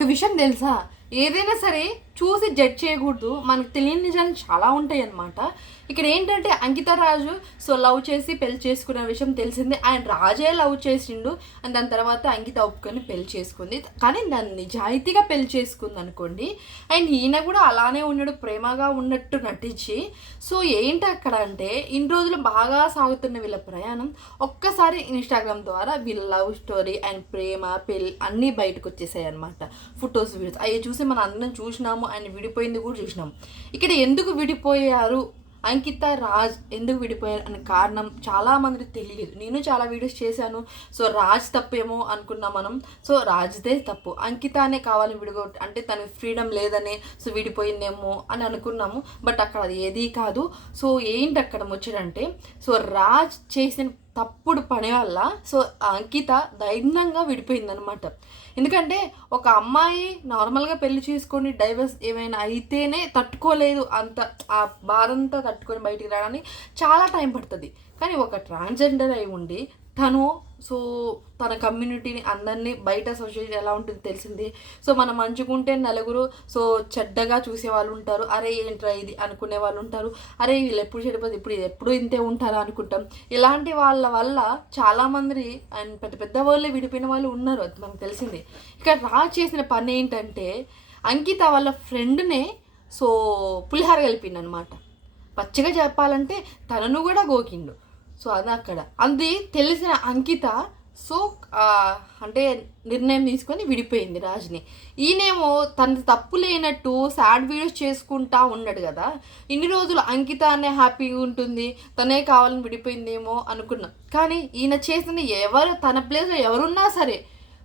విషయం తెలుసా? ఏదైనా సరే చూసి జడ్జ్ చేయకూడదు. మనకు తెలియని నిజాలు చాలా ఉంటాయి అనమాట ఇక్కడ ఏంటంటే అంకిత రాజు సో లవ్ చేసి పెళ్ళి చేసుకున్న విషయం తెలిసిందే. ఆయన రాజే లవ్ చేసిండు. అండ్ దాని తర్వాత అంకిత ఒప్పుకొని పెళ్ళి చేసుకుంది. కానీ దాన్ని నిజాయితీగా పెళ్ళి చేసుకుంది అనుకోండి. అండ్ ఈయన కూడా అలానే ఉన్నాడు ప్రేమగా ఉన్నట్టు నటించి. సో ఏంటి అక్కడ అంటే ఇన్ని రోజులు బాగా సాగుతున్న వీళ్ళ ప్రయాణం ఒక్కసారి ఇన్స్టాగ్రామ్ ద్వారా వీళ్ళ లవ్ స్టోరీ అండ్ ప్రేమ పెళ్ళి అన్నీ బయటకు వచ్చేసాయి అనమాట ఫొటోస్ వీడియోస్. అవి చూసి మనం అందరం చూసినాము. ఆయన విడిపోయింది కూడా చూసినాం. ఇక్కడ ఎందుకు విడిపోయారు? అంకిత రాజ్ ఎందుకు విడిపోయారు అనే కారణం చాలా మందికి తెలియదు నేను చాలా వీడియోస్ చేశాను. సో రాజ్ తప్పేమో అనుకున్నాం మనం. సో రాజ్దే తప్పు. అంకితానే కావాలి విడిగో అంటే తనకి ఫ్రీడమ్ లేదనే సో విడిపోయిందేమో అని అనుకున్నాము. బట్ అక్కడ అది ఏదీ కాదు. సో ఏంటి అక్కడ ముచ్చడంటే సో రాజ్ చేసిన తప్పుడు పని వల్ల సో అంకిత దైన్యంగా విడిపోయిందనమాట ఎందుకంటే ఒక అమ్మాయి నార్మల్గా పెళ్ళి చేసుకొని డైవర్స్ ఏమైనా అయితేనే తట్టుకోలేదు అంత ఆ బాధంతా తట్టుకొని బయటికి రావడానికి చాలా టైం పడుతుంది. కానీ ఒక ట్రాన్స్జెండర్ అయి ఉండి తను సో తన కమ్యూనిటీని అందరినీ బయట సొసైటీ ఎలా ఉంటుంది తెలిసింది. సో మనం మంచుకుంటే నలుగురు సో చెడ్డగా చూసే వాళ్ళు ఉంటారు. అరే ఏంట్రా ఇది అనుకునే వాళ్ళు ఉంటారు. అరే వీళ్ళు ఎప్పుడు చెడిపోతే ఇప్పుడు ఇది ఎప్పుడు ఇంతే ఉంటారా అనుకుంటాం. ఇలాంటి వాళ్ళ వల్ల చాలామంది అండ్ పెద్ద పెద్ద వాళ్ళే విడిపోయిన వాళ్ళు ఉన్నారు అది మనకు తెలిసింది. ఇక్కడ రాజ్ చేసిన పని ఏంటంటే అంకిత వాళ్ళ ఫ్రెండ్నే సో పులిహార కలిపిండు అనమాట పచ్చిగా చెప్పాలంటే తనను కూడా గోకిండు. సో అది అక్కడ. అది తెలిసిన అంకిత సో అంటే నిర్ణయం తీసుకొని విడిపోయింది రాజ్ని. ఈయనేమో తన తప్పు లేనట్టు సాడ్ వీడియోస్ చేసుకుంటా ఉన్నాడు కదా. ఇన్ని రోజులు అంకిత అనే హ్యాపీగా ఉంటుంది తనే కావాలని విడిపోయిందేమో అనుకున్నాం. కానీ ఈయన చేసిన ఎవరు తన ప్లేస్లో ఎవరున్నా సరే.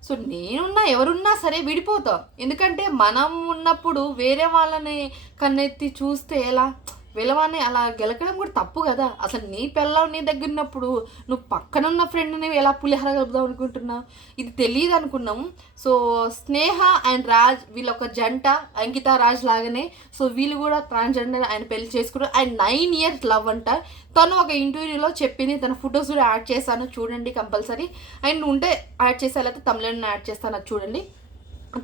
సో నేనున్నా ఎవరున్నా సరే విడిపోతాం. ఎందుకంటే మనం ఉన్నప్పుడు వేరే వాళ్ళని కన్నెత్తి చూస్తే ఎలా? వీళ్ళవాన్ని అలా గెలకడం కూడా తప్పు కదా? అసలు నీ పిల్లలు నీ దగ్గర ఉన్నప్పుడు నువ్వు పక్కనున్న ఫ్రెండ్ని ఎలా పులిహార కలుపుదాం అనుకుంటున్నావు? ఇది తెలియదు అనుకున్నాము సో స్నేహ అండ్ రాజ్ వీళ్ళ ఒక జంట అంకిత రాజ్ లాగానే. సో వీళ్ళు కూడా ట్రాన్స్జెండర్ ఆయన పెళ్ళి చేసుకున్నారు. అండ్ నైన్ ఇయర్స్ లవ్ అంట. తను ఒక ఇంటర్వ్యూలో చెప్పింది తన ఫొటోస్ కూడా యాడ్ చేస్తాను చూడండి కంపల్సరీ. అండ్ ఉంటే యాడ్ చేసా లేకపోతే తమిళని యాడ్ చేస్తాను. అది చూడండి.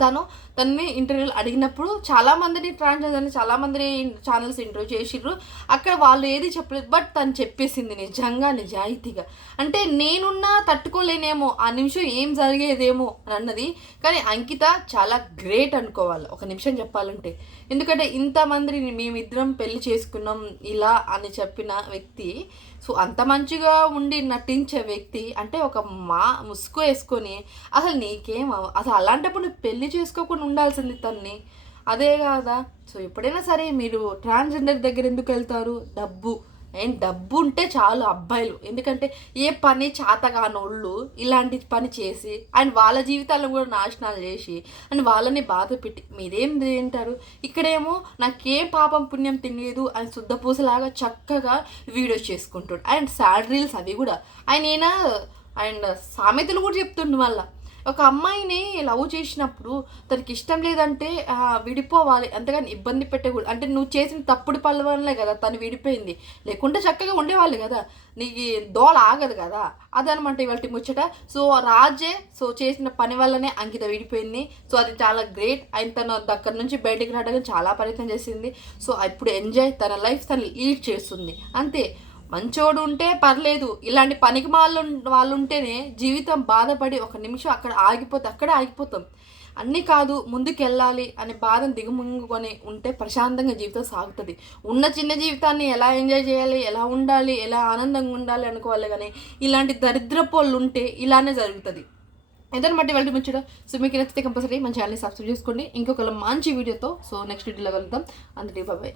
తను తనని ఇంటర్వ్యూలు అడిగినప్పుడు చాలామందిని ట్రాన్స్జెండర్ని చాలామంది ఛానల్స్ ఇంటర్వ్యూ చేసిర్రు. అక్కడ వాళ్ళు ఏది చెప్పలేదు బట్ తను చెప్పేసింది నిజంగా నిజాయితీగా. అంటే నేనున్నా తట్టుకోలేనేమో ఆ నిమిషం ఏం జరిగేదేమో అని అన్నది. కానీ అంకిత చాలా గ్రేట్ అనుకోవాలి ఒక నిమిషం చెప్పాలంటే. ఎందుకంటే ఇంతమందిని మేమిద్దరం పెళ్ళి చేసుకున్నాం ఇలా అని చెప్పిన వ్యక్తి సో అంత మంచిగా ఉండి నటించే వ్యక్తి అంటే ఒక మా ముసుగు వేసుకొని అసలు నీకేం అసలు అలాంటప్పుడు నువ్వు పెళ్ళి చేసుకోకుండా ఉండాల్సింది తన్ని. అదే కాదా? సో ఎప్పుడైనా సరే మీరు ట్రాన్స్జెండర్ దగ్గర ఎందుకు వెళ్తారు? డబ్బు. అండ్ డబ్బు ఉంటే చాలు అబ్బాయిలు. ఎందుకంటే ఏ పని చేతగానోళ్ళు ఇలాంటి పని చేసి అండ్ వాళ్ళ జీవితాలను కూడా నాశనాలు చేసి అండ్ వాళ్ళని బాధ పెట్టి మీరేం తింటారు? ఇక్కడేమో నాకేం పాపం పుణ్యం తినలేదు అని శుద్ధపూసలాగా చక్కగా వీడియోస్ చేసుకుంటాడు అండ్ శాలరీస్ అవి కూడా. ఆయన ఈయన అండ్ సామెతలు కూడా చెప్తుండు మళ్ళీ. ఒక అమ్మాయిని లవ్ చేసినప్పుడు తనకి ఇష్టం లేదంటే విడిపోవాలి. అంతేగాని ఇబ్బంది పెట్టకూడదు. అంటే నువ్వు చేసిన తప్పుడు పళ్ళ వల్లే కదా తను విడిపోయింది. లేకుంటే చక్కగా ఉండేవాళ్ళు కదా. నీకు దోళ ఆగదు కదా. అదనమాట ఇవాళ ముచ్చట. సో రాజే సో చేసిన పని వల్లనే అంకిత విడిపోయింది. సో అది చాలా గ్రేట్. ఆయన తన దగ్గర నుంచి బయటికి రావడానికి చాలా ప్రయత్నం చేసింది. సో ఇప్పుడు ఎంజాయ్ తన లైఫ్ తను లీడ్ చేస్తుంది. అంతే. మంచోడు ఉంటే పర్లేదు. ఇలాంటి పనికి వాళ్ళు వాళ్ళు ఉంటేనే జీవితం బాధపడి ఒక నిమిషం అక్కడ ఆగిపోతే అక్కడే ఆగిపోతాం. అన్నీ కాదు ముందుకు వెళ్ళాలి అనే బాధను దిగుముంగుకొని ఉంటే ప్రశాంతంగా జీవితం సాగుతుంది. ఉన్న చిన్న జీవితాన్ని ఎలా ఎంజాయ్ చేయాలి ఎలా ఉండాలి ఎలా ఆనందంగా ఉండాలి అనుకోవాలి కానీ ఇలాంటి దరిద్రపోళ్ళు ఉంటే ఇలానే జరుగుతుంది. ఎంతనమాట వెళ్ళి మంచిగా సో మీకు నచ్చితే కంపల్సరీ మన ఛానల్ని సబ్స్క్రైబ్ చేసుకోండి. ఇంకొక మంచి వీడియోతో సో నెక్స్ట్ వీడియోలో వెళ్దాం అందరికీ బాబాయ్